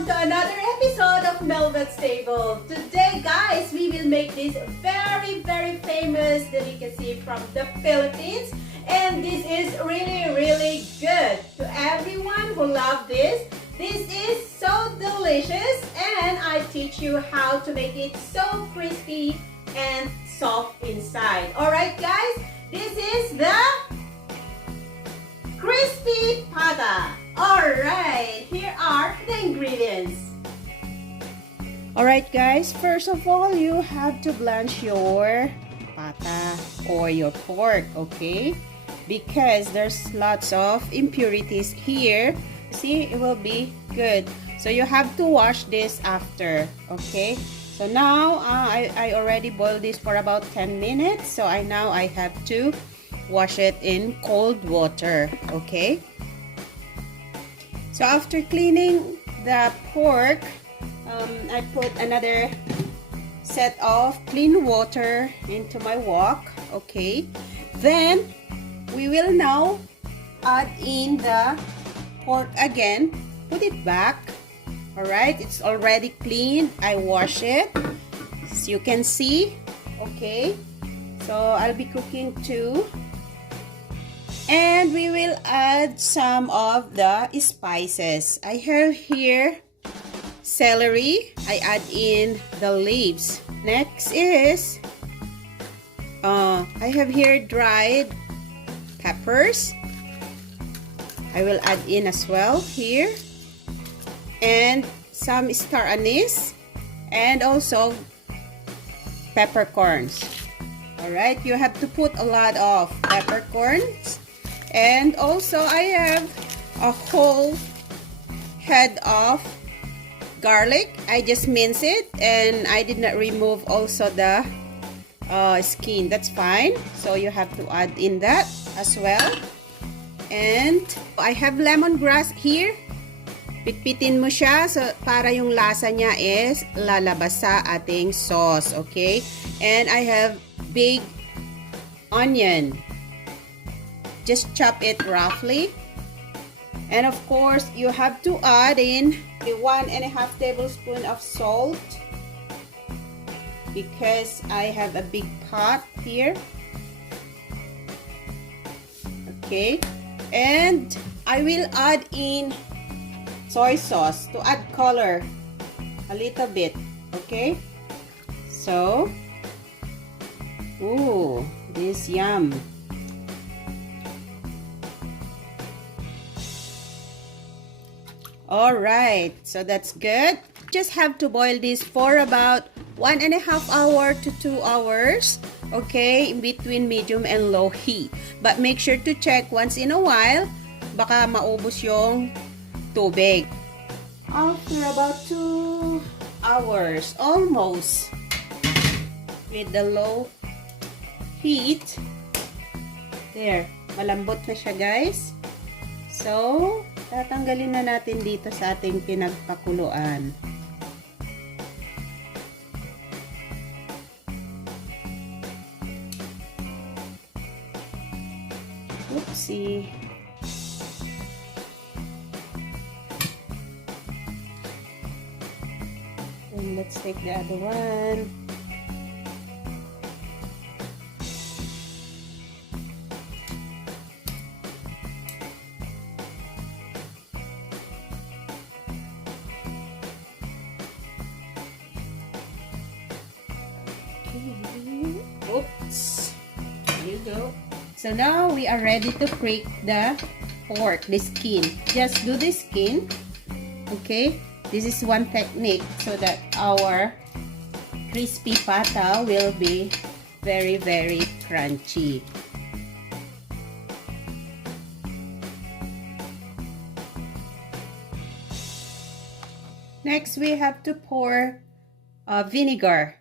welcome to another episode of Mhelbeth's Table. Today, guys, we will make this very famous delicacy from the Philippines. And this is really good. To everyone who loves this, this is so delicious. And I teach you how to make it so crispy and soft inside. Alright, guys, this is the crispy pata. Alright, here are the ingredients. Alright guys, first of all, you have to blanch your pata or your pork, okay? Because there's lots of impurities here. See, it will be good. So you have to wash this after, okay? So now, I already boiled this for about 10 minutes. So now I have to wash it in cold water, okay? So after cleaning the pork, I put another set of clean water into my wok, okay? Then we will now add in the pork again, put it back. All right, it's already clean. I wash it, as you can see, okay? So I'll be cooking too. And we will add some of the spices. I have here celery. I add in the leaves. Next is, I have here dried peppers. I will add in as well here. And some star anise. And also peppercorns. Alright, you have to put a lot of peppercorns. And also, I have a whole head of garlic. I just minced it and I did not remove also the skin. That's fine. So you have to add in that as well. And I have lemongrass here. Pitpitin mo siya so para yung lasa niya is lalabas sa ating sauce. Okay? And I have big onion. Just chop it roughly. And of course, you have to add in the 1.5 tablespoons of salt because I have a big pot here. Okay. And I will add in soy sauce to add color a little bit. Okay. So, ooh, this yum. Alright, so that's good. Just have to boil this for about 1.5 hours to 2 hours. Okay, in between medium and low heat. But make sure to check once in a while. Baka maubos yung tubig. After about 2 hours, almost, with the low heat, there, malambot na siya guys. So, tatanggalin na natin dito sa ating pinagpakuluan. Oopsie. And let's take the other one. Oops. There you go. So now we are ready to break the pork, the skin. Just do the skin. Okay. This is one technique so that our crispy pata will be very crunchy. Next, we have to pour vinegar.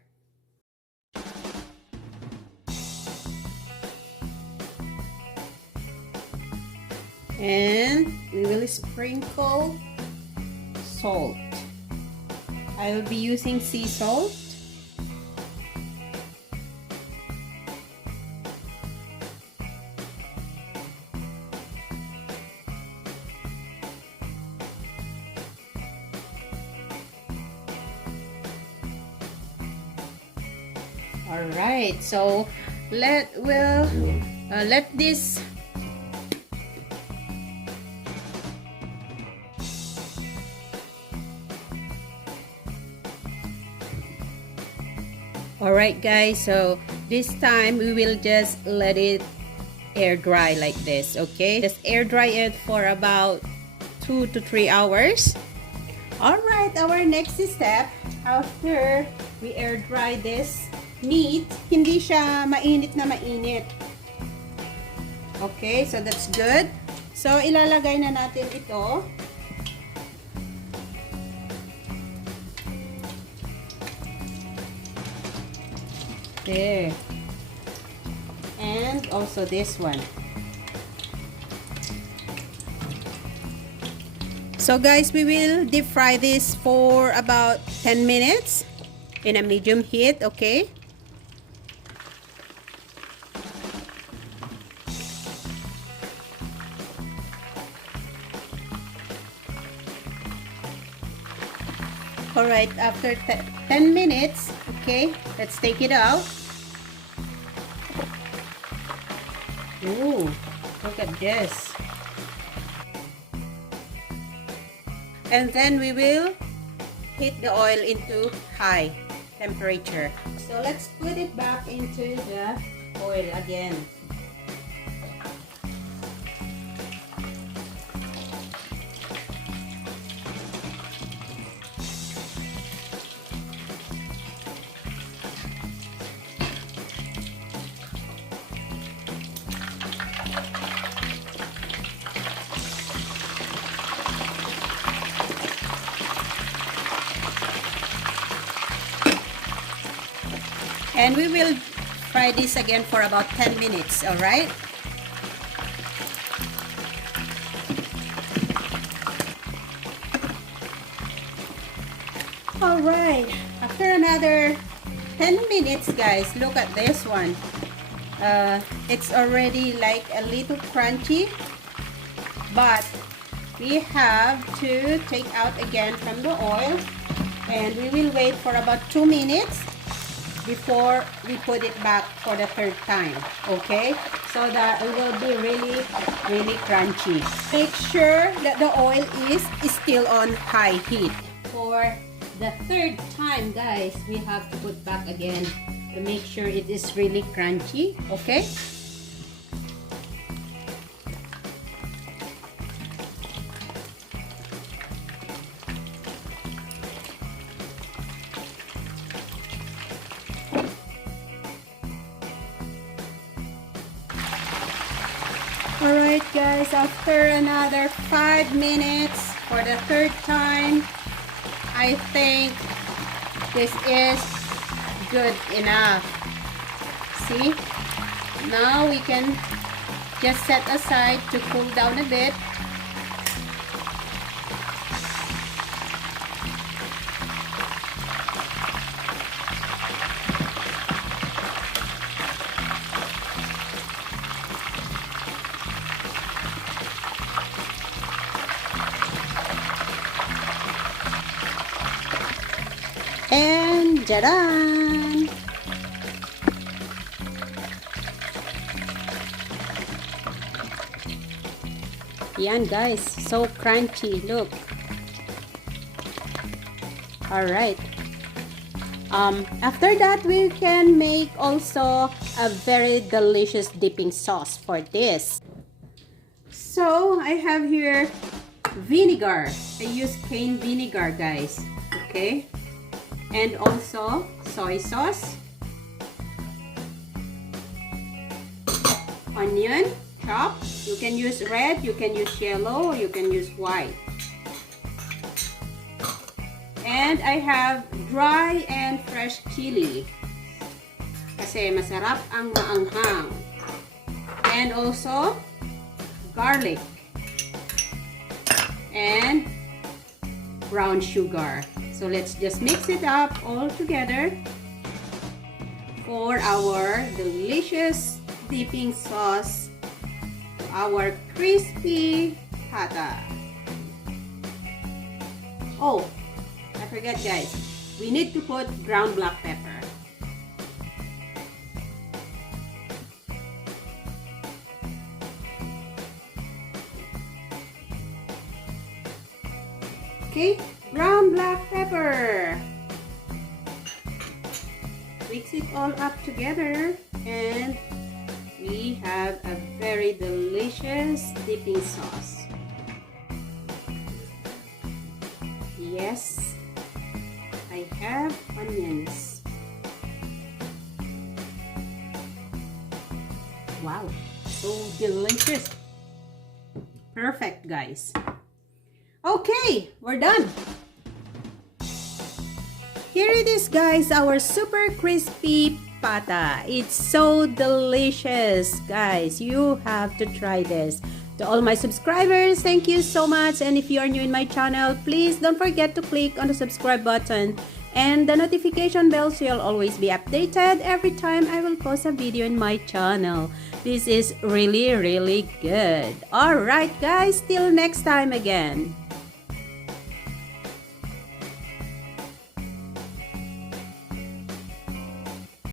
And we will sprinkle salt. I will be using sea salt. All right, so let this all right guys, so this time we will just let it air dry like this. Okay, just air dry it for about 2 to 3 hours. All right, our next step after we air dry this meat, hindi siya mainit na mainit. Okay, so that's good. So ilalagay na natin ito. There. And also this one. So guys, we will deep fry this for about 10 minutes in a medium heat, okay? Alright, after 10 minutes, okay, let's take it out. Ooh, look at this. And then we will heat the oil into high temperature. So let's put it back into the oil again. And we will fry this again for about 10 minutes, alright? Alright, after another 10 minutes guys, look at this one. It's already like a little crunchy, but we have to take out again from the oil, and we will wait for about 2 minutes before we put it back for the third time, okay? So that it will be really crunchy. Make sure that the oil is still on high heat. For the third time guys, we have to put back again to make sure it is really crunchy, okay? Alright guys, after another 5 minutes for the third time, I think this is good enough. See? Now we can just set aside to cool down a bit. And jadan! Yan guys, so crunchy, look. Alright. After that, we can make also a very delicious dipping sauce for this. So, I have here vinegar. I use cane vinegar guys, okay? And also soy sauce, onion chopped. You can use red, you can use yellow, or you can use white. And I have dry and fresh chili kasi masarap ang maanghang. And also garlic and brown sugar. So let's just mix it up all together for our delicious dipping sauce to our crispy pata. Oh, I forget guys, we need to put ground black pepper. Okay, brown black pepper. Mix it all up together and we have a very delicious dipping sauce. Yes, I have onions. Wow, so delicious. Perfect, guys. Okay, we're done. Here it is, guys, our super crispy pata. It's so delicious, guys. You have to try this. To all my subscribers, thank you so much. And if you are new in my channel, please don't forget to click on the subscribe button and the notification bell so you'll always be updated every time I will post a video in my channel. This is really, really good. Alright, guys, till next time again.